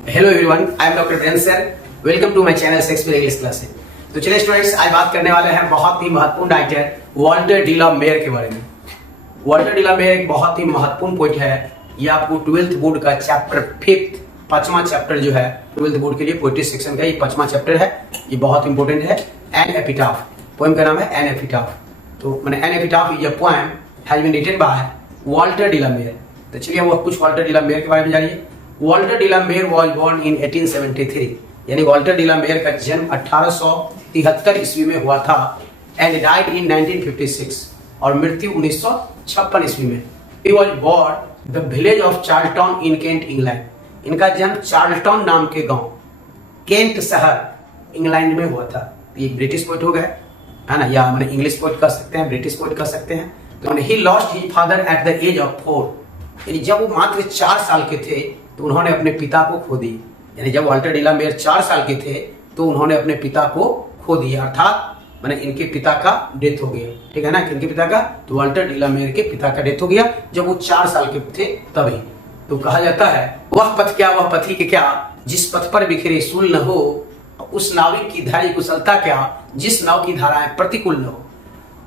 Hello everyone, I am doctor Prince sir. Welcome to my channel Shakespeare English classes. तो चलिए students, आज बात करने वाले हैं बहुत ही महत्वपूर्ण writer Walter de la Mare के बारे में। वॉल्टर डी ला मेयर एक बहुत ही महत्वपूर्ण पोएट है। ये आपको 12th बोर्ड का चैप्टर 5 पांचवा चैप्टर जो है 12th बोर्ड के लिए पोएट्री सेक्शन का ये पांचवा चैप्टर है। ये बहुत इंपॉर्टेंट है। एन एपिटाफ पोएम का नाम है एन एपिटाफ। तो मैंने एन एपिटाफ ये poem has been written by Walter de la Mare. तो चलिए वो कुछ वॉल्टर डी ला मेयर के बारे में जानिए। Walter de la Mare was born in 1873, यानी वॉल्टर डी ला मेयर का जन्म 1873 ईस्वी में हुआ था एंड डाइड इन 1956 और मृत्यु 1956 ईस्वी में। He was born the village of Charlton in Kent England. इनका जन्म चार्ल्टन नाम के गांव केंट शहर इंग्लैंड में हुआ था। ये ब्रिटिश पोएट हो गए है ना, या मैंने इंग्लिश पोएट कह सकते हैं, ब्रिटिश पोएट कह सकते हैं। तो he lost his father at the age of 4, यानी जब वो मात्र 4 साल के थे तो उन्होंने अपने पिता को खो दी। यानी जब वॉल्टर डी ला मेयर 4 साल के थे तो उन्होंने अपने पिता को खो दिया, अर्थात मैंने इनके पिता का डेथ हो गया। ठीक है ना, इनके पिता का, तो वॉल्टर डी ला मेयर के पिता का डेथ हो गया जब वो 4 साल के थे तभी। तो कहा जाता है वह पथ क्या, वह पथी के क्या, जिस पथ पर बिखरे सूल न हो, उस नाविक की धैर्य कुशलता क्या, जिस नाव की धाराएं प्रतिकूल न हो।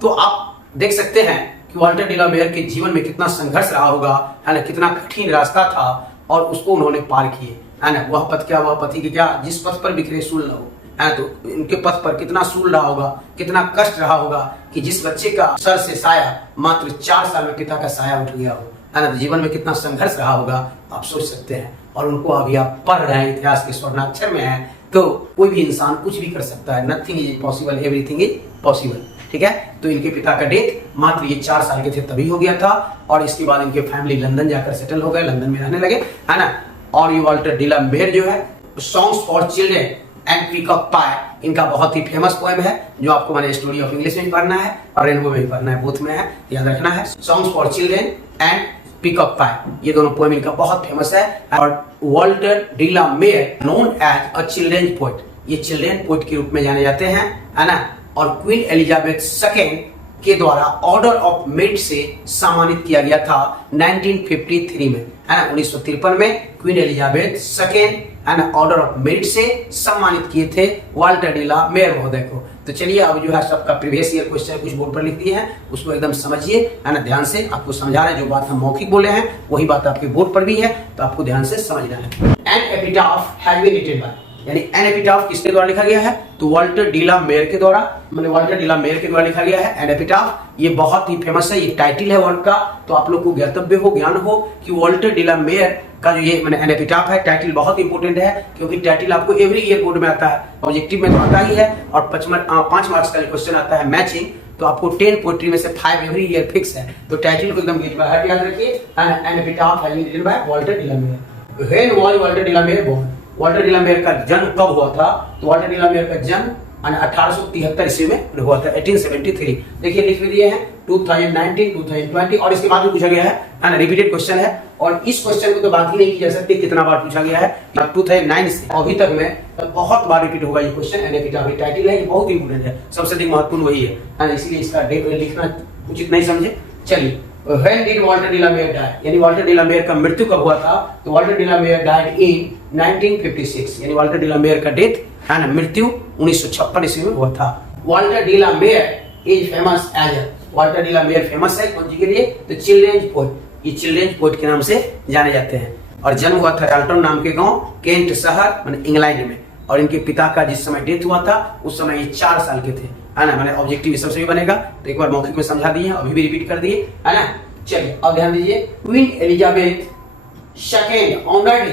तो आप देख सकते हैं कि वॉल्टर डी ला मेयर के जीवन में कितना संघर्ष रहा होगा, है ना, कितना कठिन रास्ता था और उसको उन्होंने पार किए, है ना। वह पथ क्या, वह पथी के क्या, जिस पथ पर बिखरे सूल न हो, है ना। तो इनके पथ पर कितना सूल रहा होगा, कितना कष्ट रहा होगा कि जिस बच्चे का सर से साया मात्र 4 साल में पिता का साया उठ गया हो, है ना। तो जीवन में कितना संघर्ष रहा होगा आप सोच सकते हैं। और उनको अभी आप पढ़ रहे हैं, इतिहास के स्वर्णाक्षर में है। तो कोई भी इंसान कुछ भी कर सकता है। Nothing is possible, everything is possible. ठीक है, तो इनके पिता का डेथ मात्र ये 4 साल के थे तभी हो गया था और इसके बाद इनके फैमिली लंदन जाकर सेटल हो गए, लंदन में रहने लगे, है ना। और ये वॉल्टर डी ला मेयर जो है songs for children and Peacock Pie, इनका बहुत ही फेमस पोएम है जो आपको मैंने स्टोरी ऑफ इंग्लिश में भी पढ़ना है और रेनबो में भी पढ़ना है, बोथ में है, याद रखना है। Songs for children and Peacock Pie, ये दोनों पोएम इनका बहुत फेमस है। और Walter de la Mare known as a children poet, ये चिल्ड्रन पोएट के रूप में जाने जाते हैं, है ना। और क्वीन एलिजाबेथ सेकेंड के द्वारा ऑर्डर ऑफ मेरिट से सम्मानित किया गया था 1953 में, है ना। 1953 में क्वीन एलिजाबेथ सेकेंड, है ना, ऑर्डर ऑफ मेरिट से सम्मानित किए थे वॉल्टर डी ला मेयर महोदय को। तो चलिए अब जो है सबका प्रीवियस ईयर क्वेश्चन कुछ बोर्ड पर लिख दिए हैं, उसको एकदम समझिए, है ना, ध्यान से। आपको समझा रहे हैं, जो बात हम मौखिक बोले हैं वही बात आपके बोर्ड पर भी है, तो आपको ध्यान से समझना है। An epitaph has been written by, यानी एन एपिटाफ किसके द्वारा लिखा गया है, तो वॉल्टर डी ला मेयर के द्वारा, मैंने वॉल्टर डी ला मेयर के द्वारा लिखा गया है एन एपिटाफ। ये बहुत ही फेमस है, ये टाइटल है वर्क का। तो आप लोग को ज्ञातव्य हो, ज्ञान हो कि वॉल्टर डी ला मेयर का जो ये मैंने एन एपिटाफ है, टाइटल बहुत इंपॉर्टेंट है क्योंकि टाइटल आपको एवरी ईयर बोर्ड में आता है, ऑब्जेक्टिव में तो आता ही है। और 5 मार्क्स का क्वेश्चन आता है मैचिंग, तो आपको 10 पोएट्री में से 5 एवरी ईयर फिक्स है। तो टाइटल को एकदम बाहर याद रखिए, an epitaph has been written by Walter de la Mare. When was Walter de la Mare born, Walter de la Mare का जन्म कब हुआ था, तो वॉल्टर डी ला मेयर का जन्म 1873 ईस्वी में हुआ था, 1873। देखिए लिख दिए हैं 2019, 2020 और इसके बाद भी पूछा गया है, रिपीटेड क्वेश्चन है। और इस क्वेश्चन को तो बात ही नहीं की जा सकती कितना बार पूछा गया है। 2009 से अभी तक में तो बहुत बार रिपीट होगा ये क्वेश्चन। एन एपिटाफ टाइटल है, ये बहुत इंपॉर्टेंट है, सबसे अधिक महत्वपूर्ण वही है, इसलिए इसका लिखना उचित नहीं समझे। चलिए, When did Walter de la Mare die? यानी वॉल्टर डी ला मेयर का मृत्यु कब हुआ था, तो Walter de la Mare died in 1956, यानी वॉल्टर डी ला मेयर का डेथ, है ना, मृत्यु 1956 ईस्वी में हुआ था। Walter de la Mare is famous as, Walter de la Mare famous है कौन सी के लिए, तो चिल्ड्रन पोएट, ये चिल्ड्रन पोएट के नाम से जाने जाते हैं। और जन्म हुआ था चार्ल्टन नाम के गांव केंट शहर मैंने इंग्लैंड में। और इनके पिता का जिस समय डेथ हुआ था उस समय ये 4 साल के थे, है ना। मैंने ऑब्जेक्टिव सबसे भी बनेगा, तो एक बार मौखिक में समझा दिए, अभी भी रिपीट कर दिए, है ना। चलिए अब ध्यान दीजिए, queen Elizabeth second honoured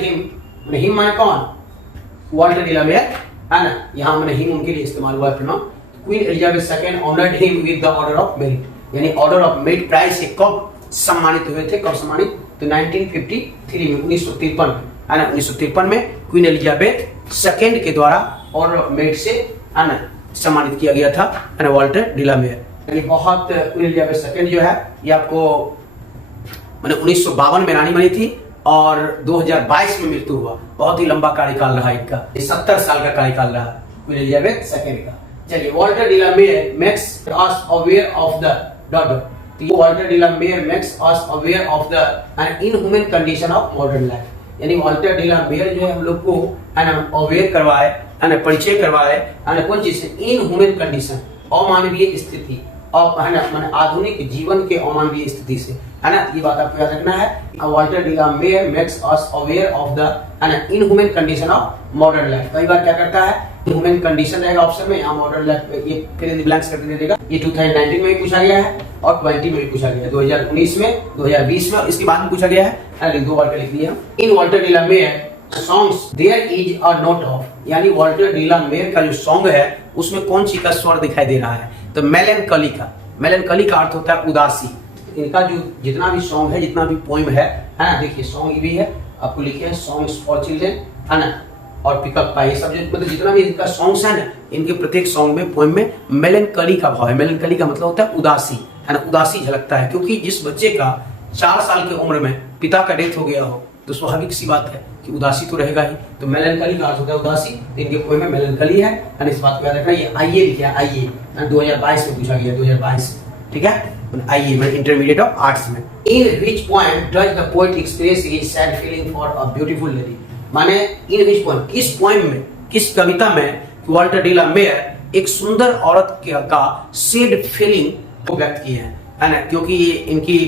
him माने कौन, वॉल्टर डी ला मेयर, है ना। यहाँ मैंने हिम उनके लिए इस्तेमाल हुआ है pronoun. Queen Elizabeth second honoured him with the order of merit, यानी ऑर्डर ऑफ मेरिट प्राइज से कब सम्मानित हुए थे, कब सम्मानित, तो 1953 में, 1953 में, है ना। 1953 में क्वीन एलिजाबेथ सेकेंड के द्वारा ऑर्डर ऑफ मेरिट से, है ना, सम्मानित किया गया था, है ना, वॉल्टर डी ला मेयर। यानी बहुत क्वीन एलिजाबेथ सेकेंड जो है ये आपको मैंने 1952 में रानी बनी थी और 2022 में मृत्यु हुआ। बहुत ही लंबा कार्यकाल रहा इनका, 70 साल का कार्यकाल रहा क्वीन एलिजाबेथ सेकेंड का। चलिए, Walter de la Mare makes us aware of the daughter, Walter de la Mare makes us aware of the inhuman condition of modern life, यानी वॉल्टर डी ला मेयर जो है हम लोग को है ना अवेयर करवाए, है ना परिचय करवाए, है ना कौन चीज से, इन ह्यूमन कंडीशन, अमानवीय स्थिति, और है ना माने आधुनिक जीवन के अमानवीय स्थिति से, है ना। ये बात आपको याद रखना है। Walter de la Mare makes us aware of the है ना inhuman condition of modern life. कई बार क्या करता है, ह्यूमन कंडीशन रहेगा ऑप्शन में, यहाँ मॉडर्न लाइफ ये फिर इन ब्लैंक्स करके दे देगा। ये 2019 में भी पूछा गया है और 20 में भी पूछा गया है, 2019 में, 2020 में और इसके बाद में पूछा गया है, 2 बार का लिख दिया। In Walter de la Mare songs there is a note of, यानी वॉल्टर डी ला मेयर का जो सॉन्ग है उसमें कौन सी का स्वर दिखाई दे रहा है, तो मेलनकली का। मेलनकली का अर्थ होता है उदासी। इनका जो जितना भी सॉन्ग है, जितना भी पोइम है ना, देखिए सॉन्ग ये भी है, आपको लिखे हैं सॉन्ग्स फॉर चिल्ड्रन, है ना, और पिकअप पाई, सब मतलब जितना भी इनका सॉन्ग्स है ना, इनके प्रत्येक सॉन्ग में, पोइम में मेलनकली का भाव है। मेलनकली का मतलब होता है उदासी, है ना, उदासी झलकता है। क्योंकि जिस बच्चे का 4 साल की उम्र में पिता का डेथ हो गया हो तो स्वाभाविक सी बात है कि उदासी तो रहेगा ही। तो मेलनकली का अर्थ होता है उदासी, इनके पोइम में मेलनकली है, इस बात को याद रखना। ये आईए लिखा है, आईए 2022 में पूछा गया, 2022, ठीक है, आईए में इंटरमीडिएट ऑफ आर्ट्स में। In which point does the poet express his sad feeling for a beautiful lady, माने इन व्हिच पॉइंट, किस पोइम में, किस कविता में वॉल्टर डी ला मेयर एक सुंदर औरत का सैड फीलिंग को व्यक्त किए हैं, है ना। क्योंकि ये इनकी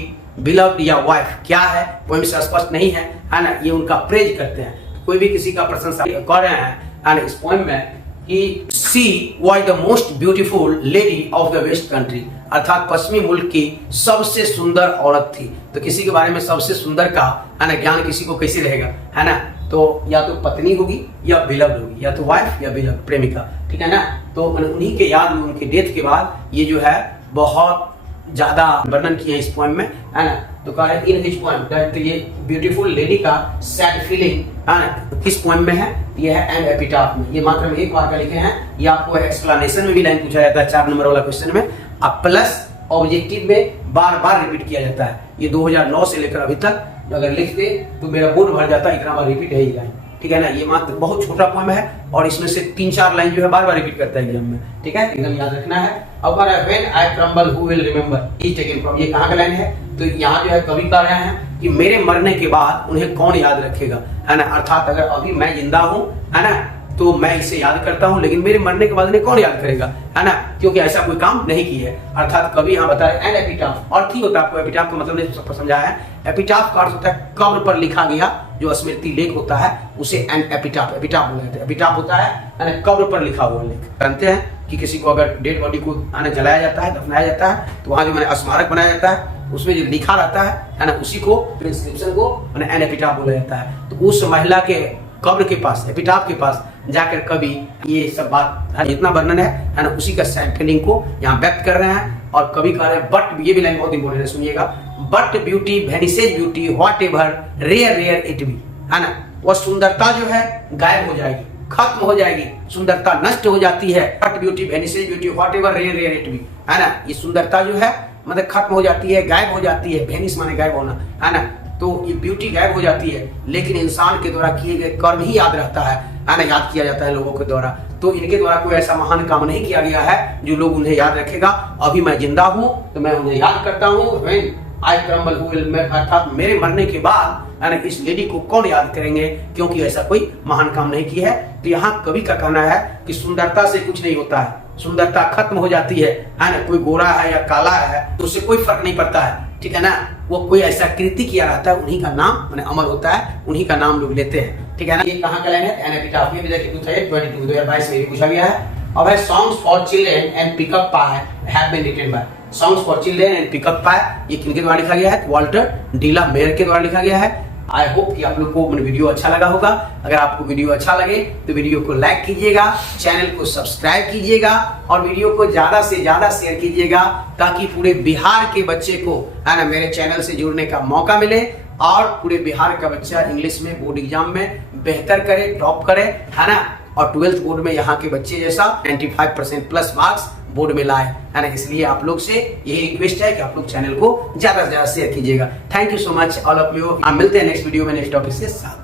बिलव्ड या वाइफ क्या है पोइम से स्पष्ट नहीं है ना, ये उनका प्रेज करते हैं। कोई भी किसी का प्रशंसा कर रहे हैं ना इस पोइम में कि she was the most beautiful lady of the west country, अर्थात पश्चिमी मुल्क की सबसे सुंदर औरत थी। तो किसी के बारे में सबसे सुंदर का है ना ज्ञान किसी को कैसे रहेगा, है ना, तो या तो पत्नी होगी या बिलव्ड होगी, या तो वाइफ या बिलव्ड प्रेमिका, ठीक है ना। तो उन्हीं के याद में, उनके डेथ के बाद ये जो है बहुत ज्यादा वर्णन किया इस पोएम में, है ना। तो कह रहे इन हिज पोएम, तो ये ब्यूटीफुल लेडी का सैड फीलिंग है ना किस पोएम में है, ये है एन एपिटाफ में। ये मात्र में 1 बार का लिखे हैं। ये आपको एक्सप्लेनेशन में भी लाइन पूछा जाता है 4 नंबर वाला क्वेश्चन में, अब प्लस ऑब्जेक्टिव में बार बार रिपीट किया जाता है। ये 2009 से लेकर अभी तक अगर लिखते तो मेरा बोर्ड भर जाता, इतना बार रिपीट है ये लाइन, ठीक है ना। ये मात्र बहुत छोटा पोएम है और इसमें से 3-4 लाइन जो है बार बार रिपीट करता है एग्जाम में, ठीक है, एकदम याद रखना है। अब when I crumble who will remember is taken from, ये कहाँ का लाइन है, तो यहाँ जो है कवि कह रहे हैं कि मेरे मरने के बाद उन्हें कौन याद रखेगा, है ना। अर्थात अगर अभी मैं जिंदा हूँ, है ना, तो मैं इसे याद करता हूँ, लेकिन मेरे मरने के बाद इन्हें कौन याद करेगा, है ना, क्योंकि ऐसा कोई काम नहीं किया है। अर्थात कवि यहाँ बता रहे एन एपिटाफ, और ठीक होता है आपको एपिटाफ का मतलब नहीं समझा है। एपिटाफ का अर्थ होता है कब्र पर लिखा गया जो स्मृति लेख होता है, उसे एन एपिटाफ, एपिटाफ बोला जाता है। एपिटाफ होता है कब्र पर लिखा हुआ लेख। जानते हैं कि किसी को अगर डेड बॉडी को जलाया जाता है, दफनाया जाता है, तो वहां जो मैंने स्मारक बनाया जाता है, उसमें जो लिखा रहता है ना, उसी को इंस्क्रिप्शन को एन एपिटाफ बोला जाता है। तो उस महिला के कब्र के पास, एपिटाफ के पास जाकर कवि ये सब बात जितना वर्णन है ना, उसी का सैड फीलिंग को यहाँ व्यक्त कर रहे हैं। और कवि कह रहे हैं बट, ये भी लाइन बहुत इंपॉर्टेंट है, सुनिएगा, but beauty vanishes beauty what ever rare rare it be, है ना, वह सुंदरता जो है गायब हो जाएगी, खत्म हो जाएगी, सुंदरता नष्ट हो जाती है। But beauty vanishes beauty what ever rare rare it be, है ना, ये सुंदरता जो है मतलब खत्म हो जाती है, गायब हो जाती है। वेनिस माने गायब होना, है ना, तो ये ब्यूटी गायब हो जाती है, लेकिन इंसान के द्वारा किए गए कर्म ही याद रहता है ना, याद किया जाता है लोगों के द्वारा। तो इनके द्वारा कोई ऐसा महान काम नहीं किया गया है जो लोग उन्हें याद रखेगा। अभी मैं जिंदा हूँ तो मैं उन्हें याद करता हूँ। आई क्रम्बल हु विल, अर्थात मेरे मरने के बाद यानी इस लेडी को कौन याद करेंगे, क्योंकि ऐसा कोई महान काम नहीं किया है। तो यहाँ कवि का कहना है कि सुंदरता से कुछ नहीं होता है, सुंदरता खत्म हो जाती है ना। कोई गोरा है या काला है तो उससे कोई फर्क नहीं पड़ता है, ठीक है ना। वो कोई ऐसा कृति किया रहता है, उन्हीं का नाम माने अमर होता है, उन्हीं का नाम लोग लेते हैं, ठीक है ना। ये कहाँ का लाइन है, एन एपिटाफ में भी देखिए 2022 में भी पूछा गया है। अब है songs for children and Peacock Pie have been written by, songs for children and Peacock Pie ये किनके द्वारा लिखा गया है, वॉल्टर डी ला मेयर के द्वारा लिखा गया है। आई होप कि आप लोग को वीडियो अच्छा लगा होगा। अगर आपको वीडियो अच्छा लगे तो वीडियो को लाइक कीजिएगा, चैनल को सब्सक्राइब कीजिएगा और वीडियो को ज्यादा से ज्यादा शेयर कीजिएगा, ताकि पूरे बिहार के बच्चे को है ना मेरे चैनल से जुड़ने का मौका मिले और पूरे बिहार का बच्चा इंग्लिश में बोर्ड एग्जाम में बेहतर करे, टॉप करे, है ना। और 12th बोर्ड में यहाँ के बच्चे जैसा 95% प्लस मार्क्स बोर्ड में लाए, है ना। इसलिए आप लोग से यही रिक्वेस्ट है कि आप लोग चैनल को ज्यादा से ज्यादा शेयर कीजिएगा। Thank you so much all of you. आप मिलते हैं नेक्स्ट वीडियो में नेक्स्ट टॉपिक के साथ।